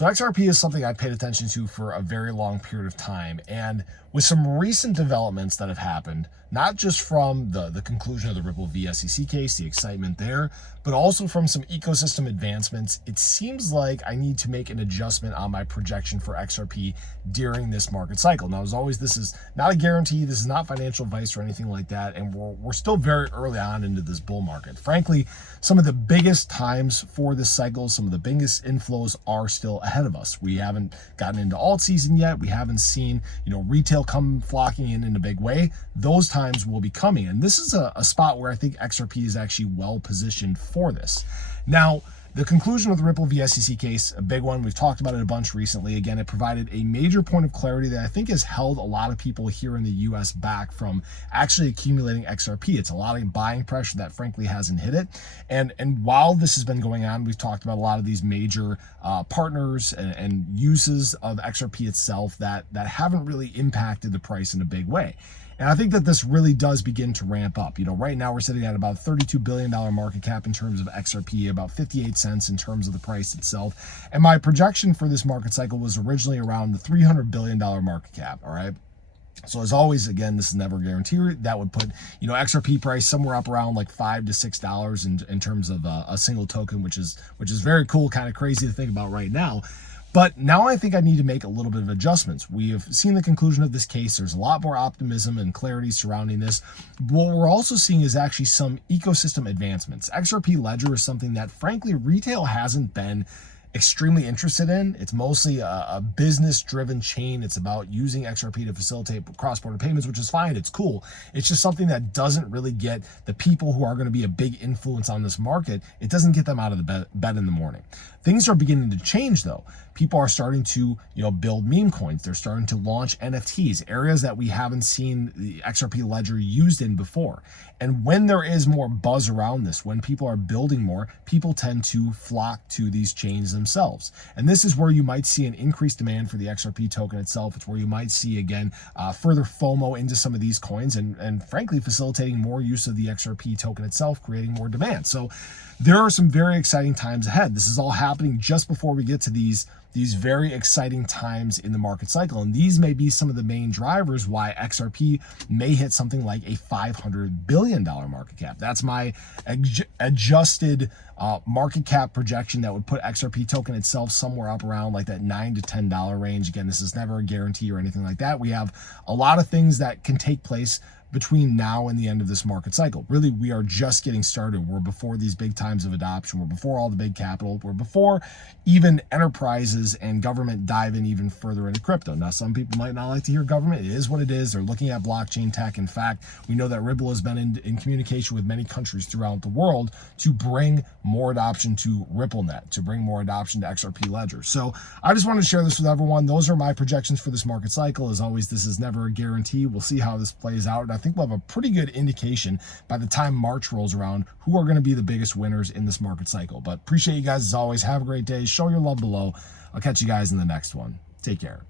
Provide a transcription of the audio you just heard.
So XRP is something I paid attention to for a very long period of time. And with some recent developments that have happened, not just from the conclusion of the Ripple v SEC case, the excitement there, but also from some ecosystem advancements, it seems like I need to make an adjustment on my projection for XRP during this market cycle. Now, as always, this is not a guarantee. This is not financial advice or anything like that. And we're still very early on into this bull market. Frankly, some of the biggest times for this cycle, some of the biggest inflows are still ahead of us. We haven't gotten into alt season yet. We haven't seen, retail come flocking in a big way. Those times will be coming. And this is a spot where I think XRP is actually well positioned for this. Now, the conclusion of the Ripple v SEC case, a big one. We've talked about it a bunch recently. Again, it provided a major point of clarity that I think has held a lot of people here in the US back from actually accumulating XRP. It's a lot of buying pressure that frankly hasn't hit it. And while this has been going on, we've talked about a lot of these major partners and uses of XRP itself that haven't really impacted the price in a big way. And I think that this really does begin to ramp up. Right now we're sitting at about $32 billion market cap in terms of XRP, about 58 cents in terms of the price itself. And my projection for this market cycle was originally around the $300 billion market cap, all right? So as always, again, this is never a guarantee. That would put, XRP price somewhere up around like $5 to $6 in terms of a single token, which is very cool, kind of crazy to think about right now. But now I think I need to make a little bit of adjustments. We have seen the conclusion of this case. There's a lot more optimism and clarity surrounding this. What we're also seeing is actually some ecosystem advancements. XRP Ledger is something that, frankly, retail hasn't been extremely interested in. It's mostly a business-driven chain. It's about using XRP to facilitate cross-border payments, which is fine. It's cool. It's just something that doesn't really get the people who are going to be a big influence on this market. It doesn't get them out of the bed in the morning. Things are beginning to change, though. People are starting to, build meme coins. They're starting to launch NFTs, areas that we haven't seen the XRP Ledger used in before. And when there is more buzz around this, when people are building more, people tend to flock to these chains themselves. And this is where you might see an increased demand for the XRP token itself. It's where you might see, again, further FOMO into some of these coins and frankly, facilitating more use of the XRP token itself, creating more demand. So there are some very exciting times ahead. This is all happening just before we get to these very exciting times in the market cycle. And these may be some of the main drivers why XRP may hit something like a $500 billion market cap. That's my adjusted market cap projection that would put XRP token itself somewhere up around like that $9 to $10 range. Again, this is never a guarantee or anything like that. We have a lot of things that can take place between now and the end of this market cycle. Really, we are just getting started. We're before these big times of adoption. We're before all the big capital. We're before even enterprises and government dive in even further into crypto. Now, some people might not like to hear government. It is what it is. They're looking at blockchain tech. In fact, we know that Ripple has been in communication with many countries throughout the world to bring more adoption to RippleNet, to bring more adoption to XRP Ledger. So I just wanted to share this with everyone. Those are my projections for this market cycle. As always, this is never a guarantee. We'll see how this plays out. And I think we'll have a pretty good indication by the time March rolls around who are going to be the biggest winners in this market cycle. But appreciate you guys as always. Have a great day. Show your love below. I'll catch you guys in the next one. Take care.